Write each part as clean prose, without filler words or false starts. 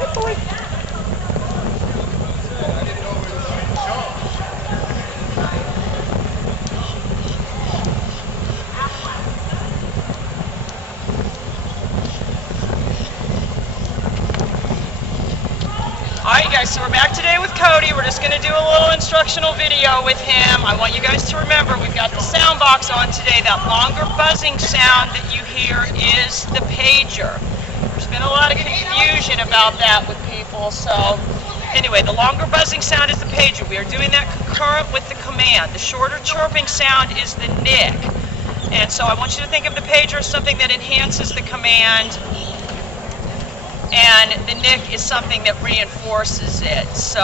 Good boy. Alright guys, so we're back today with Cody. We're just going to do a little instructional video with him. I want you guys to remember we've got the sound box on today. That longer buzzing sound that you hear is the pager. There's been a lot of confusion about that with people. So anyway, the longer buzzing sound is the pager. We are doing that concurrent with the command. The shorter chirping sound is the nick. And so I want you to think of the pager as something that enhances the command, and the nick is something that reinforces it. So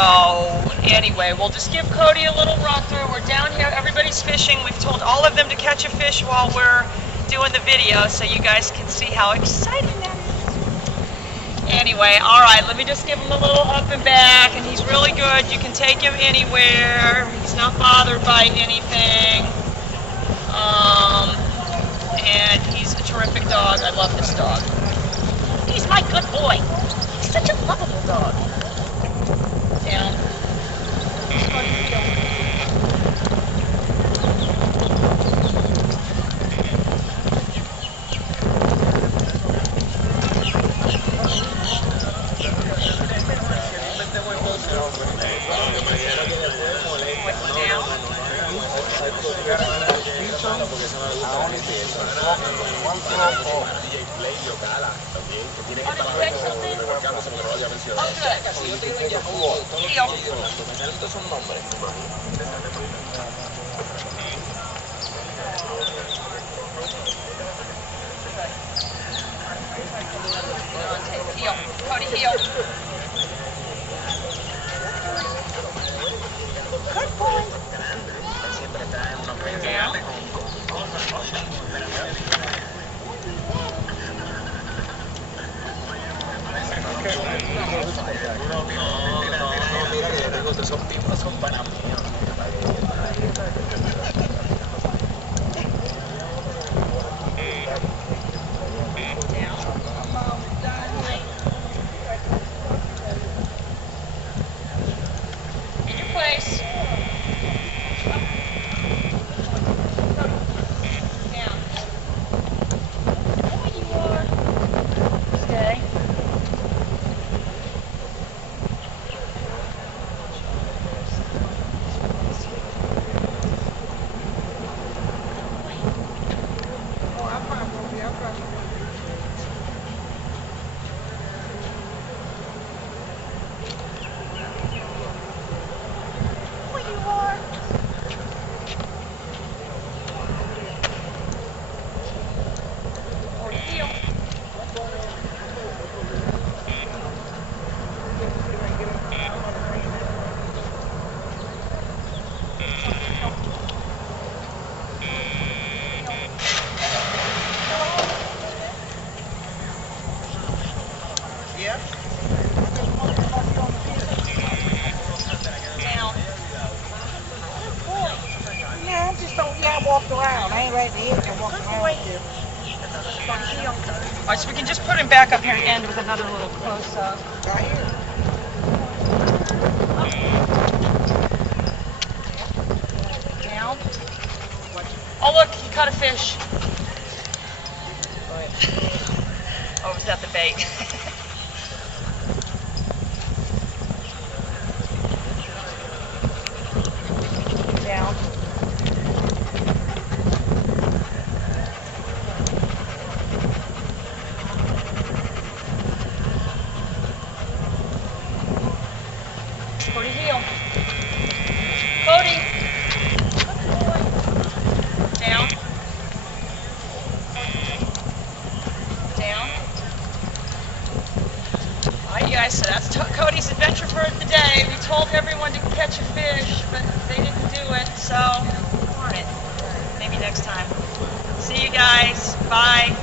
anyway, we'll just give Cody a little run through. We're down here, everybody's fishing. We've told all of them to catch a fish while we're doing the video so you guys can see how exciting that is. Anyway, alright, let me just give him a little up and back, and he's really good. You can take him anywhere. He's not bothered by anything. And he's a terrific dog. I love this dog. He's my good boy. He's such a lovable dog. Down. Cody, heel. Good boy. Down. Walked around. I ain't right at the edge. I walked around here. Alright, so we can just put him back up here and end with another little close-up. Right here. Down. Oh look, he caught a fish. Oh, was that the bait? Down. Cody, heel. Cody. Down. Down. Alright, you guys, so that's Cody's adventure for the day. We told everyone to catch a fish, but they didn't do it, so darn it. Maybe next time. See you guys. Bye.